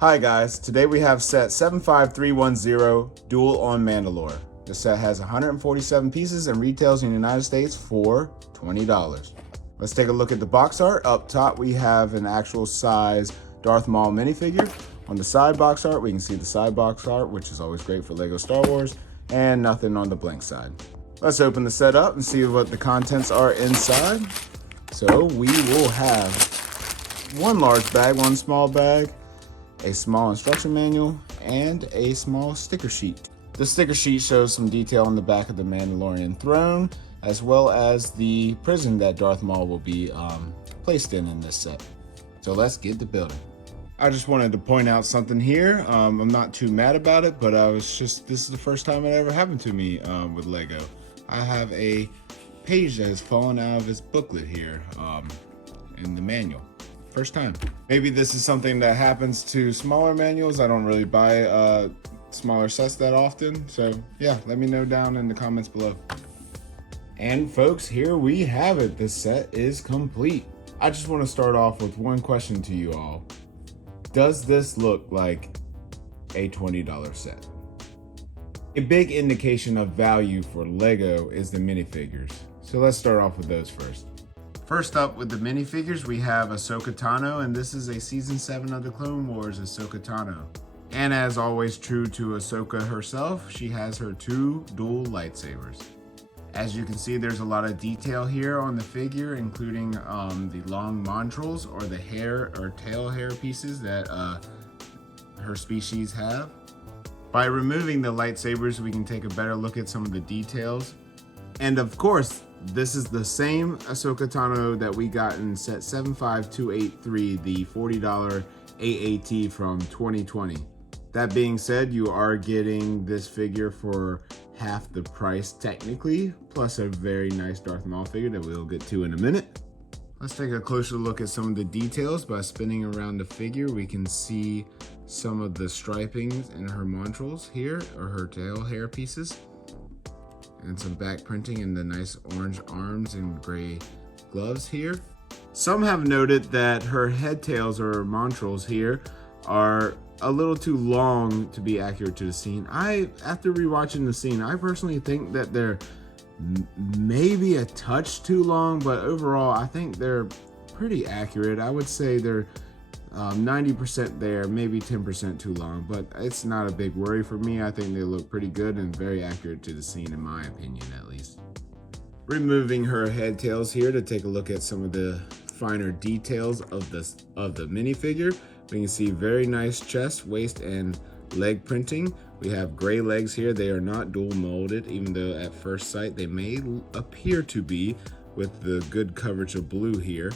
Hi guys, today we have set 75310 Duel on Mandalore. The set has 147 pieces and retails in the United States for $20. Let's take a look at the box art. Up top we have an actual size Darth Maul minifigure. On the side box art we can see the side box art, which is always great for LEGO Star Wars, and nothing on the blank side. Let's open the set up and see what the contents are inside. So we will have one large bag, one small bag, a small instruction manual, and a small sticker sheet. The sticker sheet shows some detail on the back of the Mandalorian throne, as well as the prison that Darth Maul will be placed in this set. So let's get to building. I just wanted to point out something here. I'm not too mad about it, but this is the first time it ever happened to me with LEGO. I have a page that has fallen out of its booklet here in the manual. First time. Maybe this is something that happens to smaller manuals. I don't really buy smaller sets that often. So yeah, let me know down in the comments below. And folks, here we have it. The set is complete. I just want to start off with one question to you all. Does this look like a $20 set? A big indication of value for LEGO is the minifigures. So let's start off with those first. First up with the minifigures, we have Ahsoka Tano, and this is a Season 7 of the Clone Wars Ahsoka Tano. And as always true to Ahsoka herself, she has her two dual lightsabers. As you can see, there's a lot of detail here on the figure, including the long montrals, or the hair or tail hair pieces that her species have. By removing the lightsabers, we can take a better look at some of the details. And of course, this is the same Ahsoka Tano that we got in set 75283, the $40 AAT from 2020. That being said, you are getting this figure for half the price technically, plus a very nice Darth Maul figure that we'll get to in a minute. Let's take a closer look at some of the details. By spinning around the figure, we can see some of the stripings in her montrals here, or her tail hair pieces, and some back printing in the nice orange arms and gray gloves here. Some have noted that her head tails or montrals here are a little too long to be accurate to the scene. After rewatching the scene, I personally think that they're maybe a touch too long, but overall I think they're pretty accurate. I would say they're 90% there, maybe 10% too long, but it's not a big worry for me. I think they look pretty good and very accurate to the scene, in my opinion at least. Removing her head tails here to take a look at some of the finer details of the minifigure. We can see very nice chest, waist, and leg printing. We have gray legs here. They are not dual molded, even though at first sight they may appear to be with the good coverage of blue here.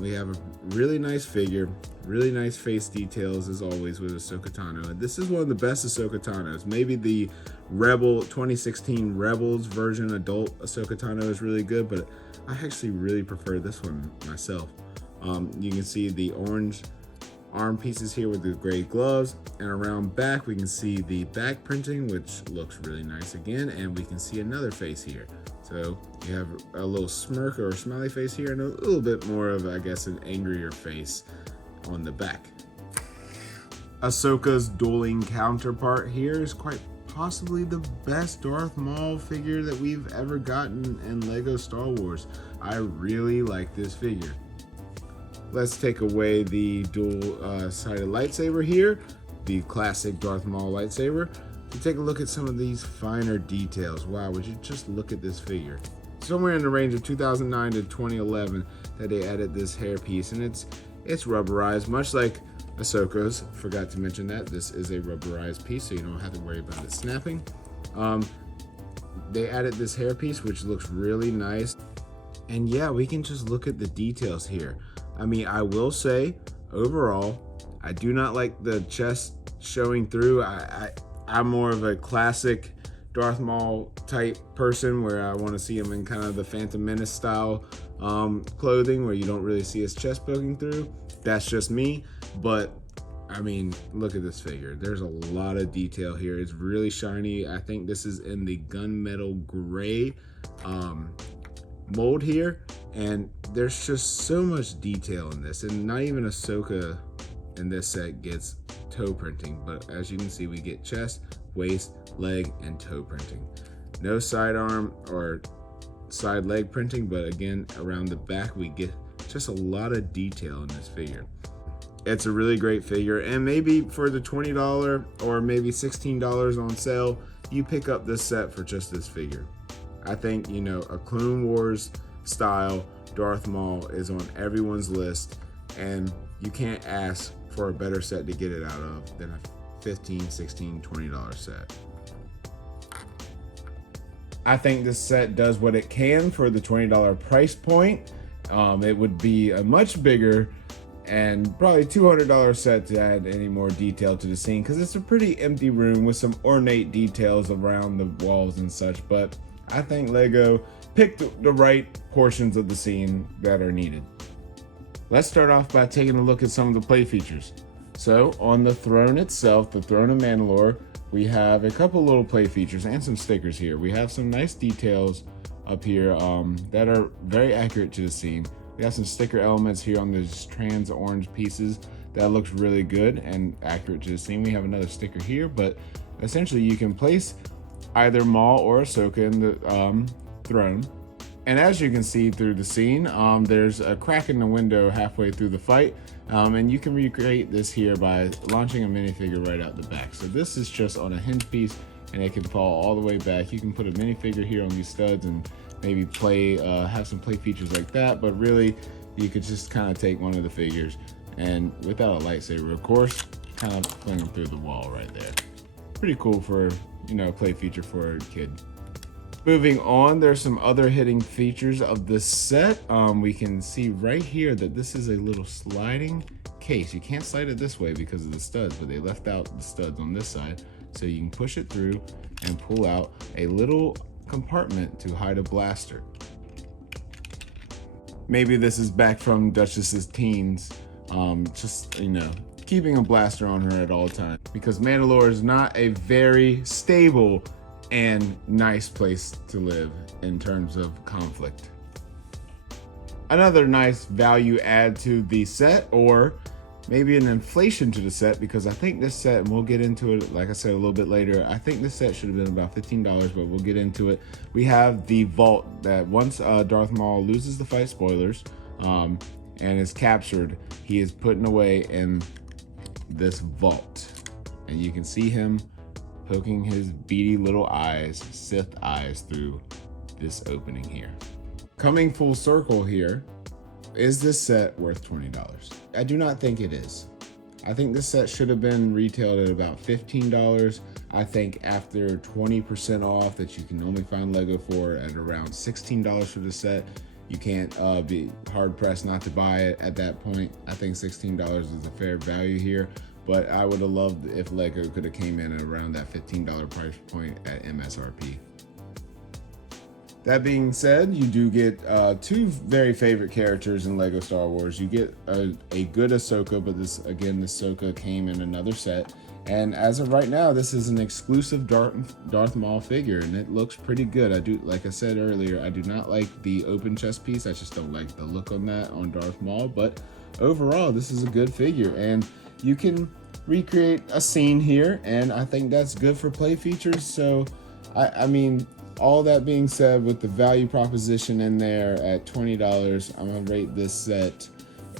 We have a really nice figure, really nice face details as always with Ahsoka Tano. And this is one of the best Ahsoka Tanos. Maybe the Rebel 2016 Rebels version adult Ahsoka Tano is really good, but I actually really prefer this one myself. You can see the orange arm pieces here with the gray gloves, and around back we can see the back printing, which looks really nice again, and we can see another face here. So you have a little smirk or a smiley face here, and a little bit more of, I guess, an angrier face on the back. Ahsoka's dueling counterpart here is quite possibly the best Darth Maul figure that we've ever gotten in LEGO Star Wars. I really like this figure. Let's take away the dual-sided lightsaber here, the classic Darth Maul lightsaber, to take a look at some of these finer details. Wow, would you just look at this figure? Somewhere in the range of 2009 to 2011 that they added this hairpiece, and it's rubberized, much like Ahsoka's. Forgot to mention that this is a rubberized piece, so you don't have to worry about it snapping. They added this hairpiece, which looks really nice. And yeah, we can just look at the details here. I mean, I will say, overall, I do not like the chest showing through. I'm more of a classic Darth Maul type person where I want to see him in kind of the Phantom Menace style clothing where you don't really see his chest poking through. That's just me, but I mean, look at this figure. There's a lot of detail here. It's really shiny. I think this is in the gunmetal gray mold here, and there's just so much detail in this, and not even Ahsoka in this set gets toe printing, but as you can see, we get chest, waist, leg, and toe printing. No sidearm or side leg printing, but again, around the back, we get just a lot of detail in this figure. It's a really great figure, and maybe for the $20 or maybe $16 on sale, you pick up this set for just this figure. I think, you know, a Clone Wars style Darth Maul is on everyone's list, and you can't ask for a better set to get it out of than a $15, $16, $20 set. I think this set does what it can for the $20 price point. It would be a much bigger and probably $200 set to add any more detail to the scene, because it's a pretty empty room with some ornate details around the walls and such, but I think Lego picked the right portions of the scene that are needed. Let's start off by taking a look at some of the play features. So on the throne itself, the throne of Mandalore, we have a couple little play features and some stickers here. We have some nice details up here that are very accurate to the scene. We have some sticker elements here on these trans orange pieces that looks really good and accurate to the scene. We have another sticker here, but essentially you can place either Maul or Ahsoka in the throne. And as you can see through the scene, there's a crack in the window halfway through the fight, and you can recreate this here by launching a minifigure right out the back. So this is just on a hinge piece, and it can fall all the way back. You can put a minifigure here on these studs and maybe play, have some play features like that, but really you could just kind of take one of the figures and without a lightsaber, of course, kind of fling them through the wall right there. Pretty cool for, you know, play feature for a kid. Moving on, there's some other hidden features of this set. We can see right here that this is a little sliding case. You can't slide it this way because of the studs, but they left out the studs on this side. So you can push it through and pull out a little compartment to hide a blaster. Maybe this is back from Duchess's teens, just, you know, keeping a blaster on her at all times, because Mandalore is not a very stable and nice place to live in terms of conflict. Another nice value add to the set, or maybe an inflation to the set, because I think this set, and we'll get into it, like I said, a little bit later, I think this set should have been about $15, but we'll get into it. We have the vault that once Darth Maul loses the fight, spoilers, and is captured, he is put away in this vault. And you can see him poking his beady little eyes, Sith eyes, through this opening here. Coming full circle here, is this set worth $20? I do not think it is. I think this set should have been retailed at about $15. I think after 20% off that you can only find Lego for at around $16 for the set, you can't be hard pressed not to buy it at that point. I think $16 is a fair value here, but I would have loved if Lego could have came in at around that $15 price point at MSRP. That being said, you do get two very favorite characters in Lego Star Wars. You get a good Ahsoka, but this Ahsoka came in another set. And as of right now, this is an exclusive Darth Maul figure, and it looks pretty good. I do, like I said earlier, I do not like the open chest piece. I just don't like the look on that on Darth Maul. But overall, this is a good figure, and you can recreate a scene here, and I think that's good for play features. So, I mean, all that being said, with the value proposition in there at $20, I'm gonna rate this set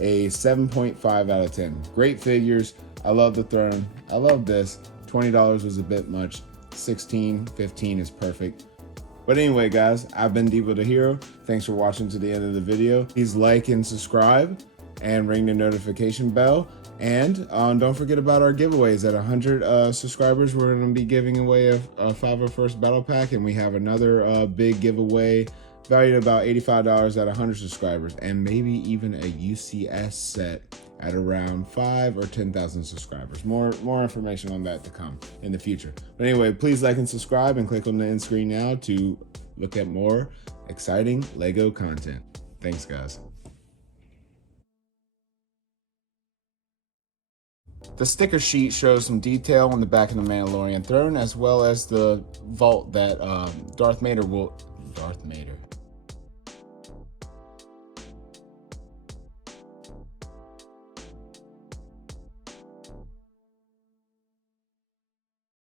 a 7.5 out of 10. Great figures. I love the throne. I love this. $20 was a bit much. 16, 15 is perfect. But anyway, guys, I've been Devo the Hero. Thanks for watching to the end of the video. Please like and subscribe and ring the notification bell. And don't forget about our giveaways. At 100 subscribers, we're going to be giving away a 501st Battle Pack, and we have another big giveaway valued at about $85 at 100 subscribers, and maybe even a UCS set at around 5 or 10,000 subscribers. More information on that to come in the future. But anyway, please like and subscribe and click on the end screen now to look at more exciting Lego content. Thanks, guys. The sticker sheet shows some detail on the back of the Mandalorian throne, as well as the vault that Darth Vader